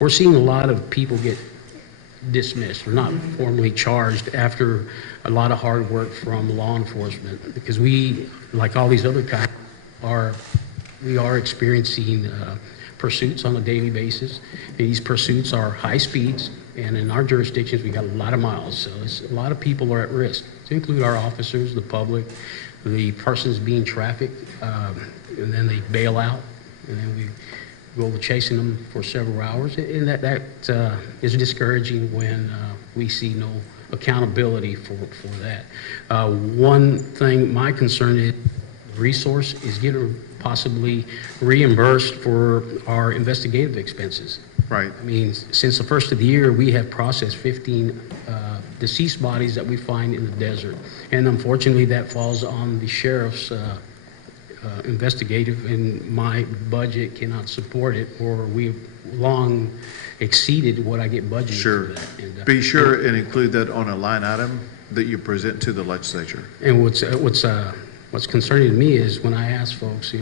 We're seeing a lot of people get dismissed or not formally charged after a lot of hard work from law enforcement, because we, like all these other cops, we are experiencing pursuits on a daily basis. These pursuits are high speeds, and in our jurisdictions, we got a lot of miles, so a lot of people are at risk, to include our officers, the public, the persons being trafficked, and then they bail out, and then we go chasing them for several hours, and that is discouraging when we see no accountability for that. One thing, my concern is resource is getting possibly reimbursed for our investigative expenses. Right. I mean, since the first of the year, we have processed 15 deceased bodies that we find in the desert, and unfortunately, that falls on the sheriff's investigative, and my budget cannot support it, or we've long exceeded what I get budgeted Sure. for that. And, Be sure and include that on a line item that you present to the legislature. And what's concerning to me is when I ask folks,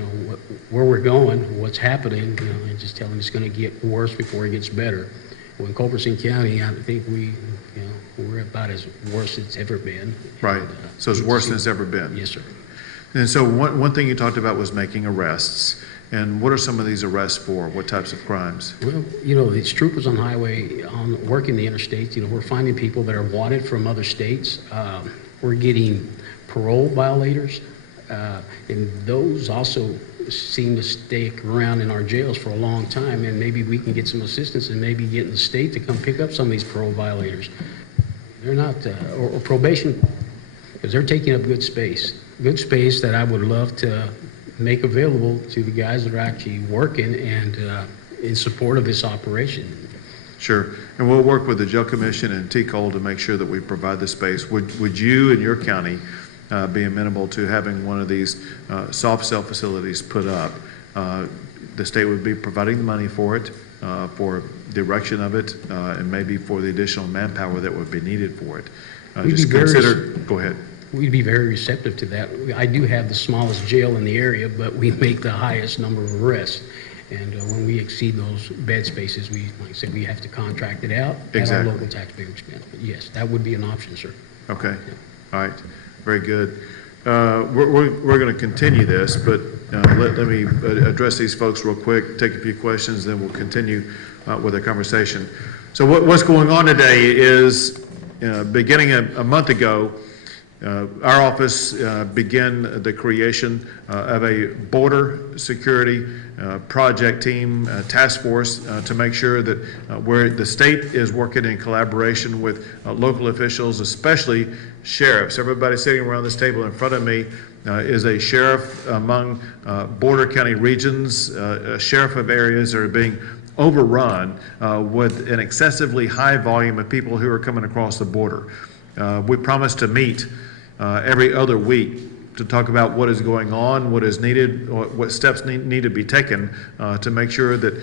where we're going, what's happening, and just tell them it's going to get worse before it gets better. Well, in Culberson County, I think we're about as worse as it's ever been. Right. And, So it's worse than it's ever been. Yes, sir. And so one thing you talked about was making arrests. And what are some of these arrests for? What types of crimes? Well, these troopers on highway, working the interstates, we're finding people that are wanted from other states. We're getting parole violators, and those also seem to stick around in our jails for a long time, and maybe we can get some assistance and maybe get the state to come pick up some of these parole violators. They're not, or probation, because they're taking up good space that I would love to make available to the guys that are actually working and in support of this operation. Sure. And we'll work with the Jail Commission and TCOL to make sure that we provide the space. Would you in your county be amenable to having one of these soft cell facilities put up? The state would be providing the money for it, for the erection of it, and maybe for the additional manpower that would be needed for it. Just consider, go ahead. We'd be very receptive to that. I do have the smallest jail in the area, but we make the highest number of arrests. And when we exceed those bed spaces, like I said, we have to contract it out at our local taxpayer expense. But yes, that would be an option, sir. Okay. Yeah. All right. Very good. We're going to continue this, but let me address these folks real quick, take a few questions, then we'll continue with the conversation. So what's going on today is, beginning a month ago, our office began the creation of a border security project team, task force, to make sure that where the state is working in collaboration with local officials, especially sheriffs. Everybody sitting around this table in front of me is a sheriff among border county regions, a sheriff of areas that are being overrun with an excessively high volume of people who are coming across the border. We promise to meet every other week to talk about what is going on, what is needed, what steps need to be taken to make sure that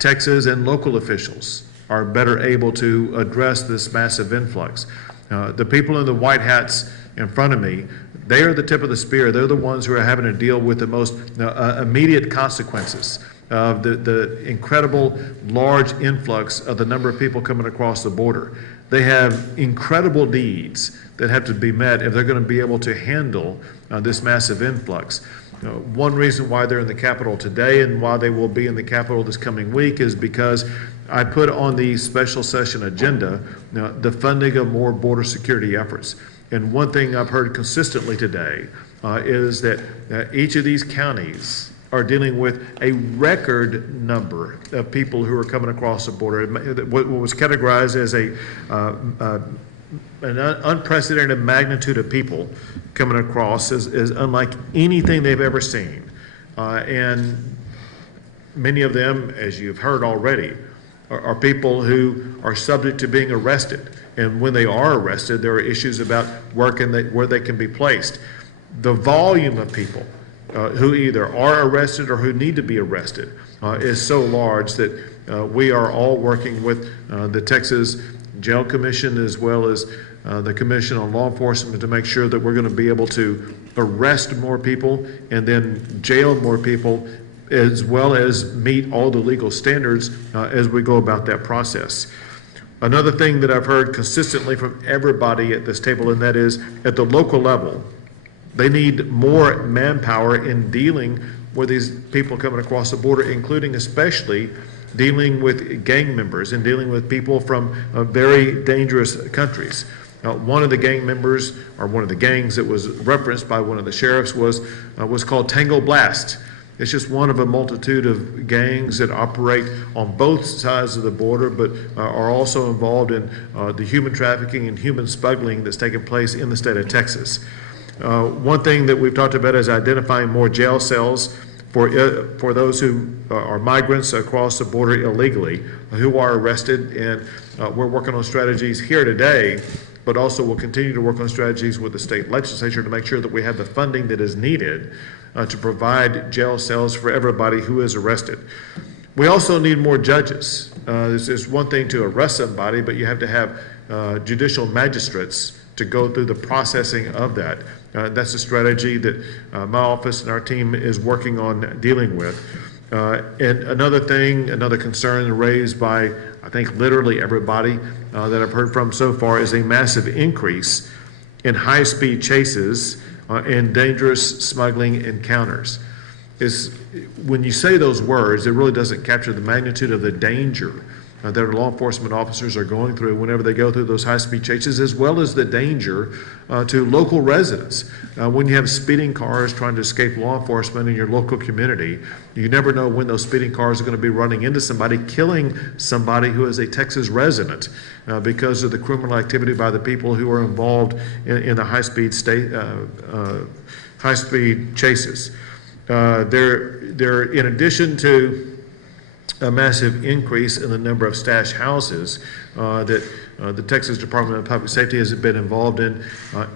Texas and local officials are better able to address this massive influx. The people in the white hats in front of me, they are the tip of the spear. They're the ones who are having to deal with the most immediate consequences of the incredible large influx of the number of people coming across the border. They have incredible needs that have to be met if they're going to be able to handle this massive influx. One reason why they're in the Capitol today and why they will be in the Capitol this coming week is because I put on the special session agenda the funding of more border security efforts. And one thing I've heard consistently today is that each of these counties are dealing with a record number of people who are coming across the border. What was categorized as an unprecedented magnitude of people coming across is unlike anything they've ever seen. And many of them, as you've heard already, are people who are subject to being arrested. And when they are arrested, there are issues about where they can be placed. The volume of people who either are arrested or who need to be arrested is so large that we are all working with the Texas Jail Commission as well as the Commission on Law Enforcement to make sure that we're going to be able to arrest more people and then jail more people as well as meet all the legal standards as we go about that process. Another thing that I've heard consistently from everybody at this table, and that is at the local level, they need more manpower in dealing with these people coming across the border, including especially dealing with gang members and dealing with people from very dangerous countries. One of the gang members, or one of the gangs that was referenced by one of the sheriffs was called Tango Blast. It's just one of a multitude of gangs that operate on both sides of the border, but are also involved in the human trafficking and human smuggling that's taking place in the state of Texas. One thing that we've talked about is identifying more jail cells for those who are migrants across the border illegally, who are arrested, and we're working on strategies here today, but also we'll continue to work on strategies with the state legislature to make sure that we have the funding that is needed to provide jail cells for everybody who is arrested. We also need more judges. It's one thing to arrest somebody, but you have to have judicial magistrates to go through the processing of that. That's a strategy that my office and our team is working on dealing with. And another concern raised by, I think, literally everybody that I've heard from so far is a massive increase in high-speed chases and dangerous smuggling encounters. When you say those words, it really doesn't capture the magnitude of the danger that our law enforcement officers are going through whenever they go through those high-speed chases, as well as the danger to local residents. When you have speeding cars trying to escape law enforcement in your local community, you never know when those speeding cars are going to be running into somebody, killing somebody who is a Texas resident because of the criminal activity by the people who are involved in the high-speed chases. In addition to a massive increase in the number of stash houses that the Texas Department of Public Safety has been involved in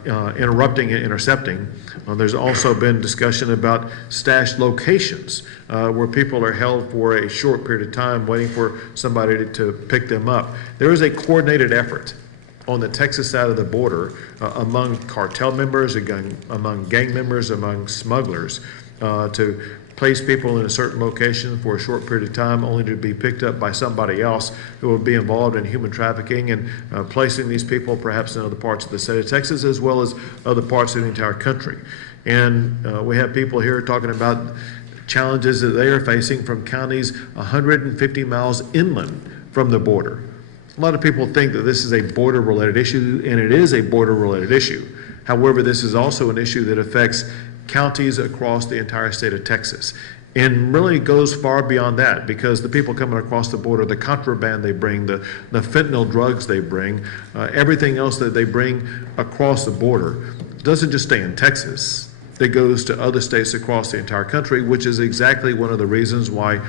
interrupting and intercepting. There's also been discussion about stash locations where people are held for a short period of time waiting for somebody to pick them up. There is a coordinated effort on the Texas side of the border among cartel members, among gang members, among smugglers to place people in a certain location for a short period of time only to be picked up by somebody else who will be involved in human trafficking and placing these people perhaps in other parts of the state of Texas as well as other parts of the entire country. And we have people here talking about challenges that they are facing from counties 150 miles inland from the border. A lot of people think that this is a border-related issue, and it is a border-related issue. However, this is also an issue that affects counties across the entire state of Texas, and really goes far beyond that, because the people coming across the border, the contraband they bring, the fentanyl drugs they bring, everything else that they bring across the border doesn't just stay in Texas. It goes to other states across the entire country, which is exactly one of the reasons why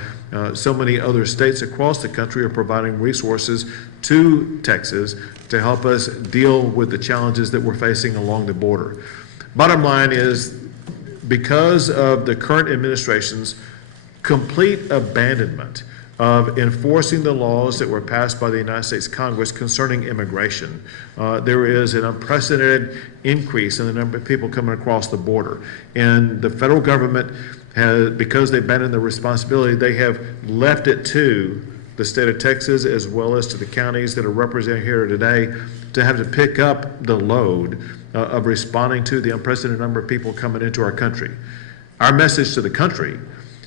so many other states across the country are providing resources to Texas to help us deal with the challenges that we're facing along the border. Bottom line is, because of the current administration's complete abandonment of enforcing the laws that were passed by the United States Congress concerning immigration, there is an unprecedented increase in the number of people coming across the border. And the federal government has, because they abandoned their responsibility, they have left it to the state of Texas as well as to the counties that are represented here today to have to pick up the load of responding to the unprecedented number of people coming into our country. Our message to the country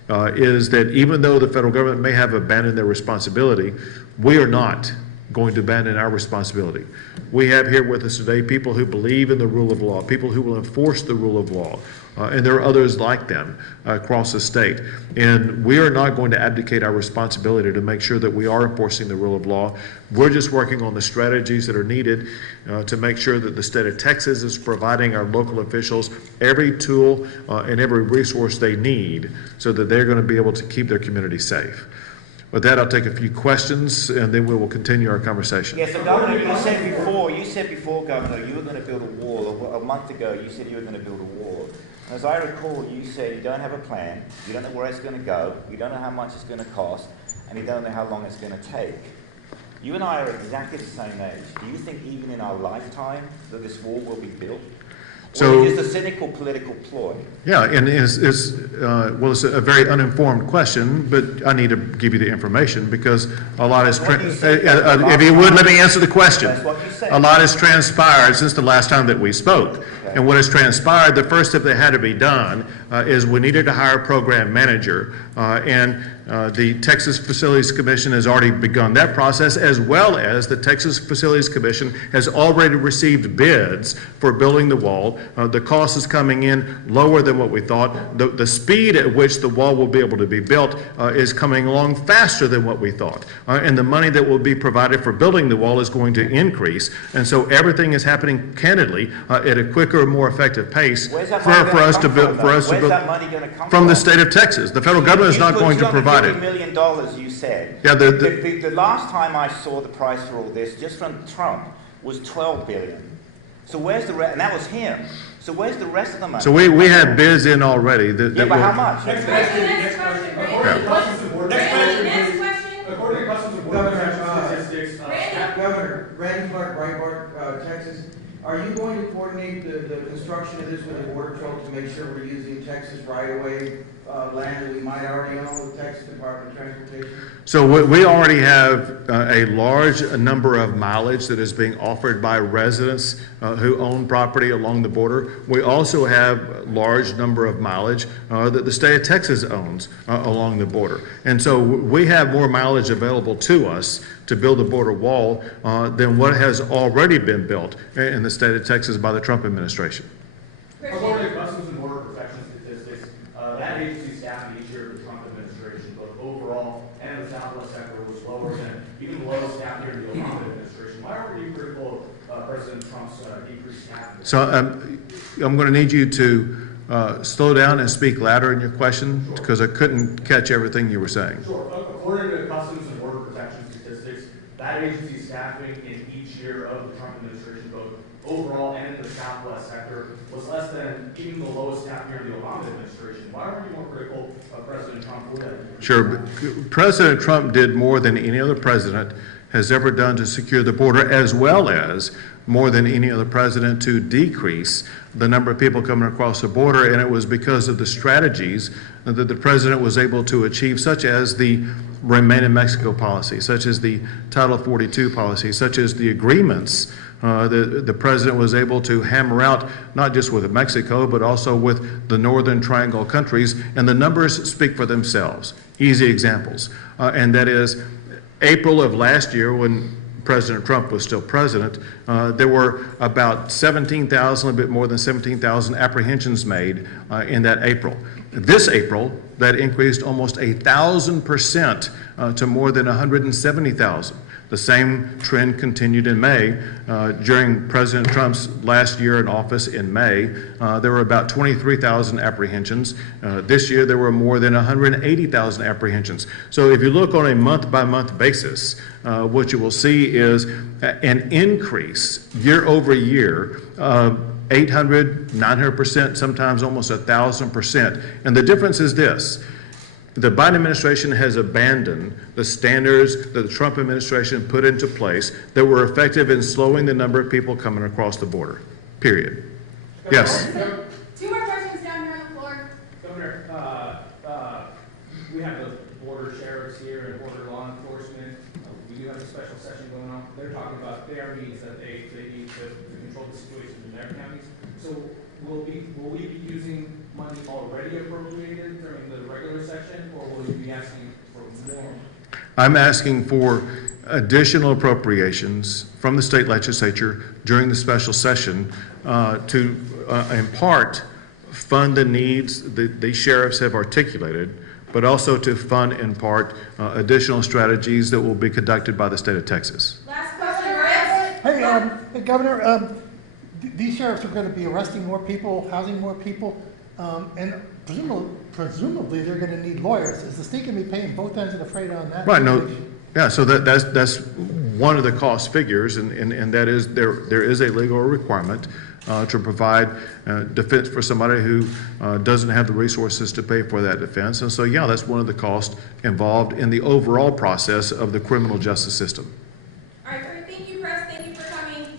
is that even though the federal government may have abandoned their responsibility, we are not going to abandon our responsibility. We have here with us today people who believe in the rule of law, people who will enforce the rule of law, and there are others like them across the state. And we are not going to abdicate our responsibility to make sure that we are enforcing the rule of law. We're just working on the strategies that are needed to make sure that the state of Texas is providing our local officials every tool and every resource they need so that they're going to be able to keep their community safe. With that, I'll take a few questions, and then we will continue our conversation. Yes, so Governor, you said before, Governor, you were going to build a wall. A month ago, you said you were going to build a wall. And as I recall, you said you don't have a plan, you don't know where it's going to go, you don't know how much it's going to cost, and you don't know how long it's going to take. You and I are exactly the same age. Do you think even in our lifetime that this wall will be built? So- Or is it just a cynical political ploy? Yeah, and well, it's a very uninformed question, but I need to give you the information because a lot has, That's what you said. if you would, let me answer the question. That's what you said. A lot has transpired since the last time that we spoke. And what has transpired, the first step that had to be done is we needed to hire a program manager. And the Texas Facilities Commission has already begun that process, as well as the Texas Facilities Commission has already received bids for building the wall. The cost is coming in lower than what we thought. The speed at which the wall will be able to be built is coming along faster than what we thought. And the money that will be provided for building the wall is going to increase. And so everything is happening candidly at a quicker, more effective pace Where's that for money gonna us to come build. from, For us though? to Where's build that money going to come from the state of Texas. The federal government is not going to provide it. $250 million, you said. Yeah, The last time I saw the price for all this, just from Trump, was $12 billion. So where's the rest? And that was him. So where's the rest of the money? So we had bids in already. Yeah, but how much? Next question. According to Customs and Border Statistics, Governor, Randy Clark, Breitbart, Texas, are you going to coordinate the construction of this with the Border Patrol to make sure we're using Texas right-of-way land that we might already own with Texas Department of Transportation? So we already have a large number of mileage that is being offered by residents who own property along the border. We also have a large number of mileage that the state of Texas owns along the border. And so we have more mileage available to us to build a border wall than what has already been built in the state of Texas by the Trump administration. according to Customs and Border Protection statistics, that agency staffing each year of the Trump administration, both overall and the Southwest sector, was lower than even the lowest staff here in the Obama administration. Why are you critical of President Trump's decreased staffing? So I'm going to need you to slow down and speak louder in your question because I couldn't catch everything you were saying. Sure. According to Customs and Border Protection statistics, that agency staffing in each year of the Trump administration, both overall and in the Southwest sector, was less than even the lowest staff here in the Obama administration. Why are you more critical of President Trump for that? Sure. But President Trump did more than any other president has ever done to secure the border, as well as more than any other president to decrease the number of people coming across the border. And it was because of the strategies that the president was able to achieve, such as the Remain in Mexico policy, such as the Title 42 policy, such as the agreements the president was able to hammer out, not just with Mexico, but also with the Northern Triangle countries. And the numbers speak for themselves. Easy examples. And that is April of last year, when President Trump was still president, there were about 17,000, a bit more than 17,000 apprehensions made in that April. This April, that increased almost 1,000% to more than 170,000. The same trend continued in May. During President Trump's last year in office in May, there were about 23,000 apprehensions. This year, there were more than 180,000 apprehensions. So if you look on a month-by-month basis, what you will see is an increase year over year of 800, 900%, sometimes almost 1,000%. And the difference is this. The Biden administration has abandoned the standards that the Trump administration put into place that were effective in slowing the number of people coming across the border, period. Yes? Two more questions down here on the floor. Governor, we have the border sheriffs here and border law enforcement. We do have a special session going on. They're talking about their needs that they need to control the situation in their counties. So will we be using money already appropriated during the regular session, or will you be asking for more? I'm asking for additional appropriations from the state legislature during the special session to, in part, fund the needs that the sheriffs have articulated, but also to fund, in part, additional strategies that will be conducted by the state of Texas. Last question, Chris. Hey, Governor, these sheriffs are going to be arresting more people, housing more people, and presumably they're going to need lawyers. Is the state going to be paying both ends of the freight on that? Right, no, yeah, so that's one of the cost figures, and that is there is a legal requirement to provide defense for somebody who doesn't have the resources to pay for that defense. And so, yeah, that's one of the costs involved in the overall process of the criminal justice system.